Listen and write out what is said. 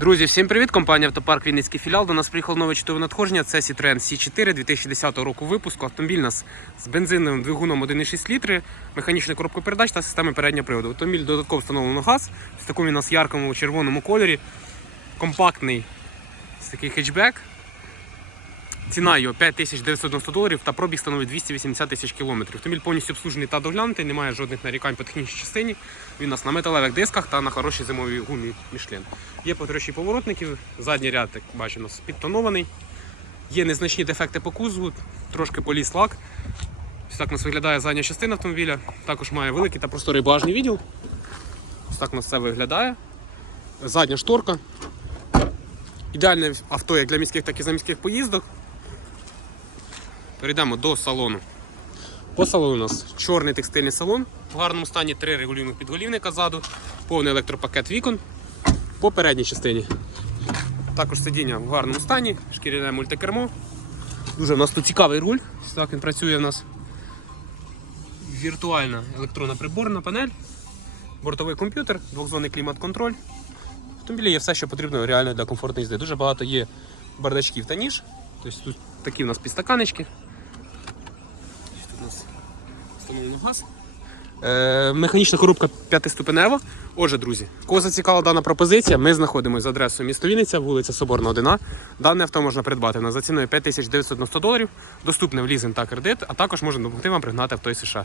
Друзі, всім привіт! Компанія Автопарк Вінницький філіал. До нас приїхало нове чудове надходження. Це Citroen C4 2010 року випуску. Автомобіль нас з бензиновим двигуном 1,6 літри, механічною коробкою передач та системою переднього приводу. Автомобіль додатково встановлено газ в такому у нас яркому червоному кольорі. Компактний з такий хетчбек. Ціна його 5990 доларів та пробіг становить 280 тисяч кілометрів. Автомобіль повністю обслужений та доглянутий, немає жодних нарікань по технічній частині. Він у нас на металевих дисках та на хорошій зимовій гумі Michelin. Є потрощі поворотників, задній ряд, як бачимо, підтонований. Є незначні дефекти по кузову, трошки поліз лак. Ось так у нас виглядає задня частина автомобіля. Також має великий та просторий багажний відділ. Ось так у нас це виглядає. Задня шторка. Ідеальне авто як для міських, так і за міських поїздок. Перейдемо до салону. По салону у нас чорний текстильний салон. В гарному стані три регулюваних підголівника ззаду, повний електропакет вікон по передній частині. Також сидіння в гарному стані, шкіряне мультикермо. Дуже у нас тут цікавий руль. Так він працює у нас. Віртуальна електронна приборна панель, бортовий комп'ютер, двохзонний клімат-контроль. В автомобілі є все, що потрібно реально для комфортної їзди. Дуже багато є бардачків та ніж. Тобто тут такі у нас підстаканечки. Тут у нас встановлено газ. Е, механічна коробка п'ятиступенева. Отже, друзі, кого зацікавила дана пропозиція, ми знаходимося за адресою місто Вінниця, вулиця Соборна 1. Дане авто можна придбати на за ціною 5990 доларів, доступне в лізинг та кредит, а також можна допомогти вам пригнати авто із США.